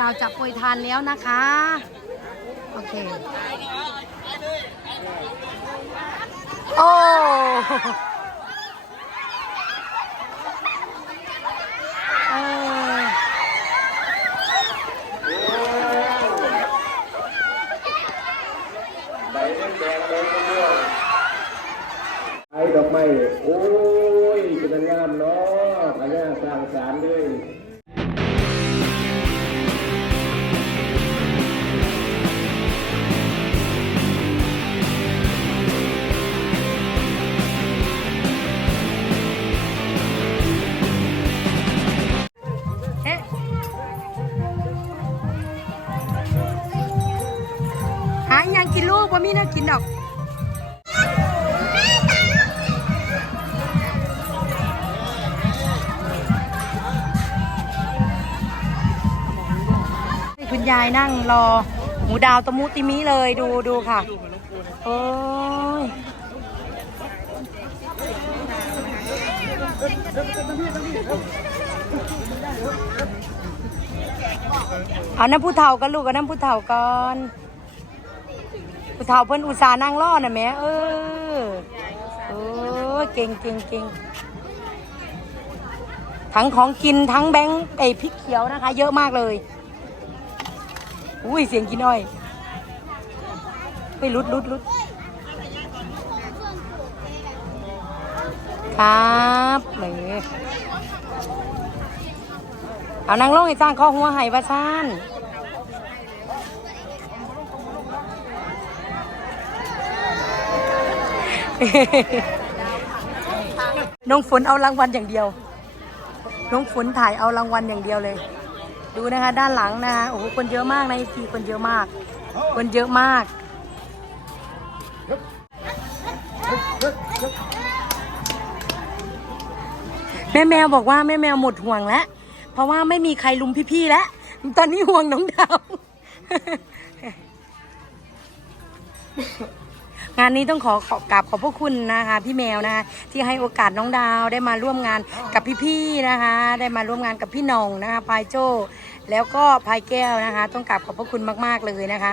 ดาวจะโปรยทานแล้วนะคะ โอเค โอ้ดงแดงใบมะม่วงไอ้ดอกไม้ โอ้ยเป็นงามเนาะพญาสร้างสารด้วย บ่มีน่ากินดอกคุณยายนั่งรอ หมูดาวตะมุติมิเลยดูดูค่ะ โอ้ยเอาน้ำผู้เฒ่ากันลูกเอาน้ำผู้เฒ่าก่อน ผู้เฒ่าเพิ่นอุตส่าห์นั่งรอน่ะแหม่เออโอ้ยเก่งเก่งเก่งทั้งของกินทั้งแบงค์ไอพริกเขียวนะคะ เยอะมากเลยอุ้ยเสียงกินอ้อยไปลุดลุดลุดครับเลยเอานางลงให้สร้างข้อหัวไห้ว่าซ่าน น้องฝนเอารางวัลอย่างเดียว น้องฝนถ่ายเอารางวัลอย่างเดียวเลย ดูนะคะ ด้านหลังนะคะโอ้โหคนเยอะมากในทีคนเยอะมาก คนเยอะมาก แม่แมวบอกว่าแม่แมวหมดห่วงแล้ว เพราะว่าไม่มีใครลุมพี่ๆแล้ว ตอนนี้ห่วงน้องดาว งานนี้ต้องขอขอกราบขอบพระคุณนะคะ พี่แมวนะคะที่ให้โอกาสน้องดาวได้มาร่วมงานกับพี่ๆนะคะ ได้มาร่วมงานกับพี่หนงนะคะพายโจแล้วก็พายแก้วนะคะ ต้องกราบขอบพระคุณมากๆเลยนะคะ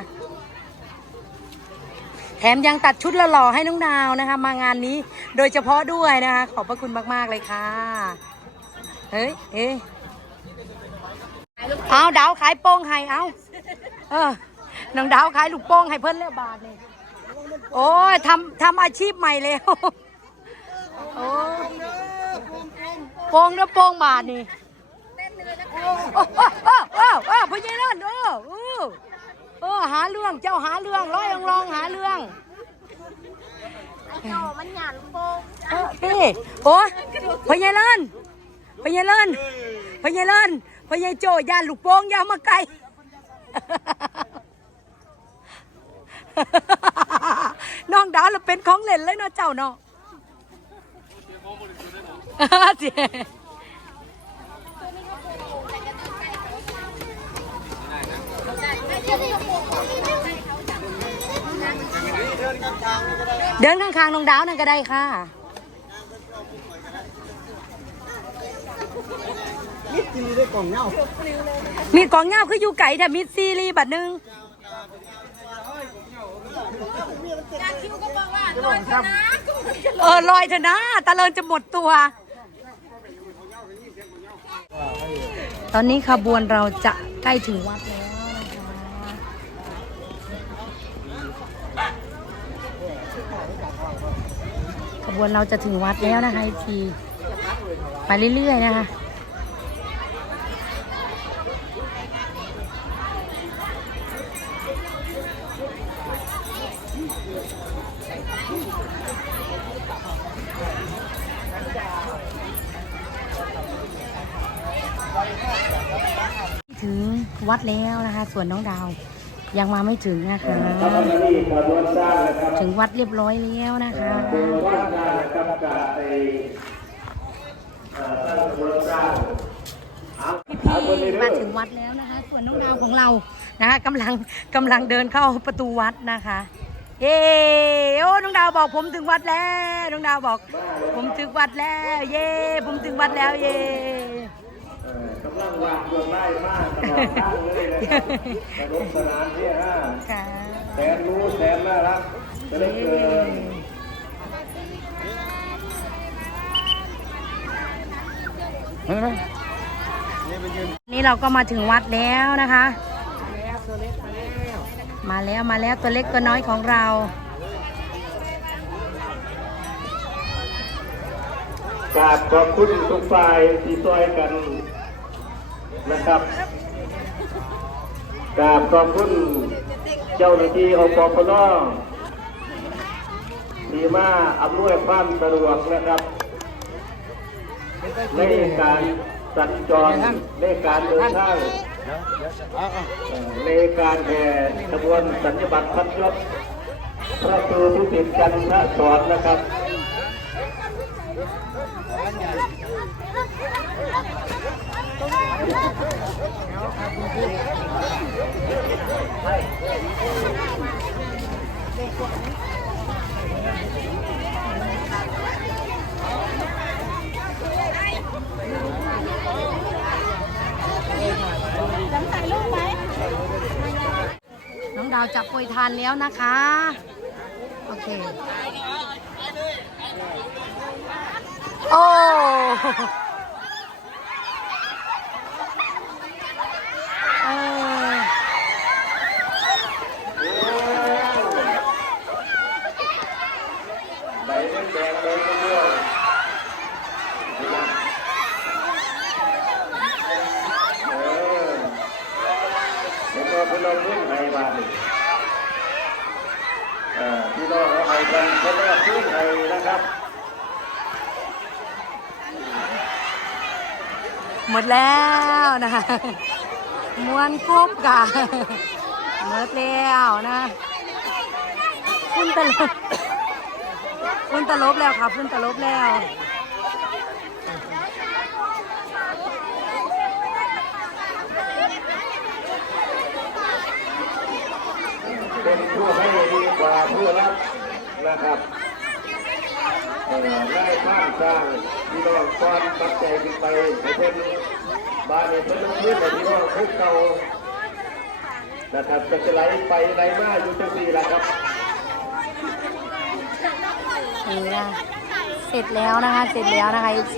แถมยังตัดชุดหล่อๆให้น้องดาวนะคะ มางานนี้โดยเฉพาะด้วยนะคะ ขอบพระคุณมากๆเลยค่ะ เฮ้ยเอ้ยเอาดาวขายโป้งให้เอาเออน้องดาวขายลูกโป้งให้เพิ่นเลือบาทนี่ โอ้ยทำทำอาชีพใหม่แล้ว โอ้โป้งเด้อโป้งบานี่โอ้โอ้โอ้โอ้โอ้พญ่นั่นโอ้โอ้โอ้หาเรื่องเจ้าหาเรื่องร้อยองรองหาเรื่องโจมันหยาดโป่งพี่โอ้พญ่เลินพญ่เลินพญ่เลินพญ่โจยานลูกโป่งยาวมาไกล องดาวเราเป็นของเล่นเลยเนาะเจ้าเนาะเจ๊เดินข้างๆน้องดาวนั่นก็ได้ค่ะมิดจีได้กล่องเงามีดกองเงาคืออยู่ไก่แต่มีดซีรีบัดหนึง จากคิวก็บอกว่าโดนชนะเออลอยเถอะนะตะเลินจะหมดตัว ตอนนี้ขบวนเราจะใกล้ถึงวัดแล้วนะคะขบวนเราจะถึงวัดแล้วนะคะทีไปเรื่อยๆนะคะ ถึงวัดแล้วนะคะ ส่วนน้องดาวยังมาไม่ถึงนะคะทำหน้าที่ขบวนสร้างนะครับถึงวัดเรียบร้อยแล้วนะคะขบวนสร้างนะครับกับไอ้เอ่อสร้างขบวนสร้างเอาพี่เอาคนนี้ๆด้มาวยถึงวัดแล้วนะคะ ส่วนน้องดาวของเรานะคะกำลังกำลังเดินเข้าประตูวัดนะคะ เย้โอ้น้องดาวบอกผมถึงวัดแล้วน้องดาวบอก ผมถึงวัดแล้ว เย้ผมถึงวัดแล้วเย้เอ่อกำลังวาดดวงไล่มากตลอดทางเลยนะครับสนุกสนานที่ห้าค่ะแสนรู้แสนน่ารักจะได้เกินนี่เราก็มาถึงวัดแล้วนะคะ มาแล้วมาแล้วตัวเล็กตัวน้อยของเรากราบขอบคุณทุกฝ่ายที่ช่วยกันนะครับกราบขอบคุณเจ้าหน้าที่อปปนที่มาอำนวยความสะดวกนะครับในการสัญจรในการเดินทาง ในการแห่ขบวนสัญญบัตรพัดยศพระครูทุติตจันทสอนนะครับน้ องดาวจับโปรยทานแล้วนะคะ โอเค โอ้เออใบแดงแดงใบม่วงเออผมว่าพี่น้องเพิ่งให้มาดิเออ พี่น้องเขาให้กันเขาเรียกเพิ่งให้นะครับ หมดแล้วนะคะมวนกรุ๊บค่ะหมดแล้วนะพุ่นตลบพุ่นตลบแล้วค่ะพุ่นตลบแล้วเป็นผู้ให้ดีกว่า ผู้รับนะครับเออได้สร้างสร้างพี่น้องความตั้งใจขึ้นไปให้เพิ่นบ้านให้เพิ่นต้องขึ้นแต่พี่น้องคุกเก่านะครับก็จะไหลไปไหลมาอยู่จังสี่แหละครับนี่นะเสร็จแล้วนะคะ เสร็จแล้วนะคะ FC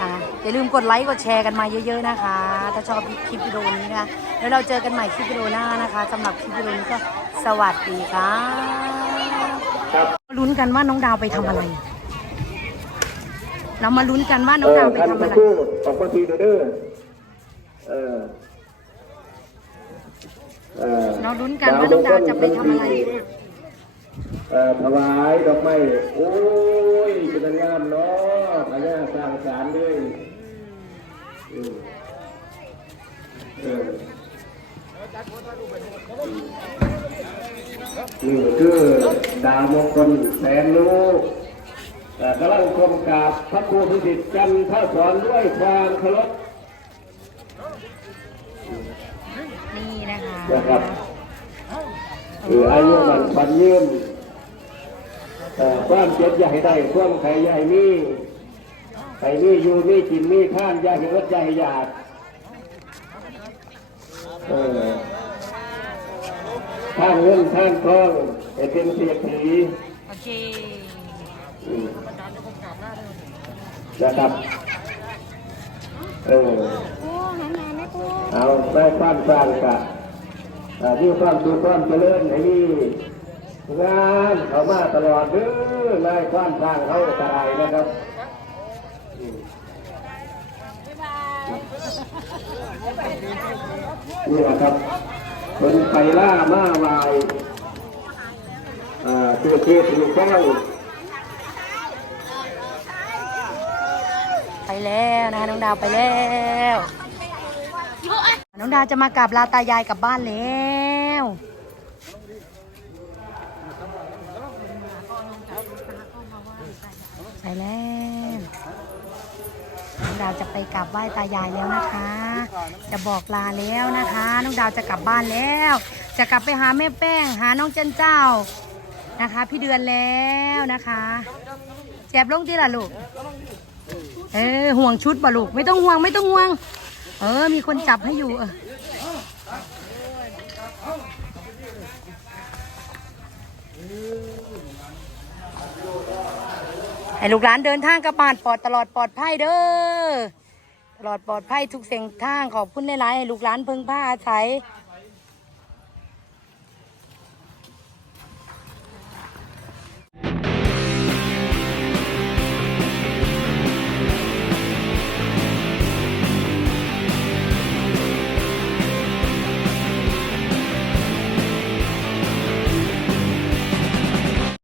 นะอย่าลืมกดไลค์ กดแชร์กันมาเยอะ ๆนะคะ ถ้าชอบคลิปวิดีโอนี้นะคะ แล้วเราเจอกันใหม่คลิปวิดีโอหน้านะคะสำหรับคลิปวิดีโอนี้ก็ สวัสดีค่ะครับมาลุ้นกันว่าน้องดาวไปทำอะไร เรามาลุ้นกันว่าน้องดาวไปทำอะไรคู่ออกมาทีเด้อเออเออเราลุ้นกันว่าน้องดาวจะไปทำอะไรเอ่อถวายดอกไม้โอ้ยเป็นงามเนาะพญาสร้างสารด้วยอืมเออ นี่คือดาวมงคลแสนลูกเอ่อกำลังคมกราบพระครูพิสิทธิ์จันทร์สอนด้วยความเคารพนี่นะคะนะครับคืออายุมันพันยืนเอ่อความเจ็บอย่าให้ได้ความไข่อย่าให้มีไข่มีอยู่มีกินมีท่านอย่าให้อดอย่าให้อยากเออ ท่านเงินท่านทองให้เป็นเศรษฐีโอเคอืมนะครับเออโอ้หันหน้าไม่ปูเอาได้ความสร้างกะอ่ามีความสุขความเจริญให้มีงานเขามาตลอดเด้อได้ความสร้างเขาตายนะครับอืม นี่แหละครับคนไปล่ามาวายอ่าตัวเทศอยู่ข้าไปแล้วนะคะน้องดาวไปแล้วน้องดาวจะมากราบลาตายายกลับบ้านแล้วไปแล้ว ดาวจะไปกลับไหว้ตายายแล้วนะคะ จะบอกลาแล้วนะคะ น้องดาวจะกลับบ้านแล้ว จะกลับไปหาแม่แป้ง หาน้องเจนเจ้านะคะ พี่เดือนแล้วนะคะแจบลงที่ล่ะลูก เออห่วงชุดบ่ลูก ไม่ต้องห่วงไม่ต้องห่วง เออ มีคนจับให้อยู่เออเให้ลูกหลานเดินทางกลับบ้านปลอดตลอดปลอดภัยเด้อ ตลอดปลอดภัยทุกเสียงทางขอบคุณในหลายๆให้ลูกหลานเพิ่งผ้าอาศัย